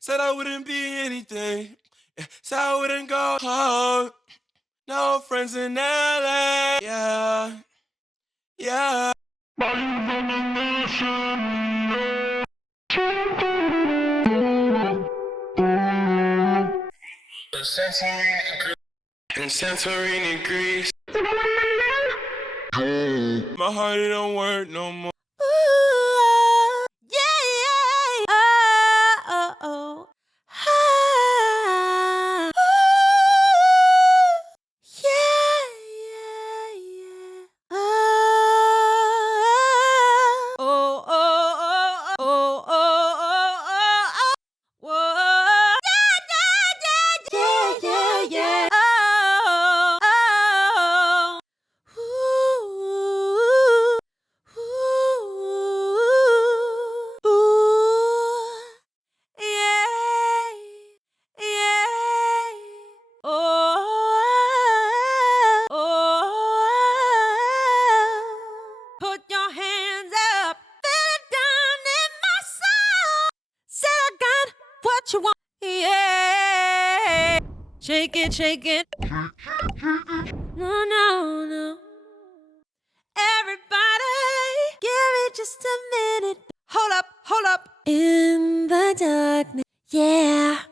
Said I wouldn't be anything. Said I wouldn't go home. No friends in LA. Yeah, yeah. In Santorini, Greece. My heart, it don't work no more. Put your hands up, feel it down in my soul. Said I got what you want, yeah. Shake it, shake it. No, no, no. Everybody, give it just a minute. Hold up, hold up. In the darkness, yeah.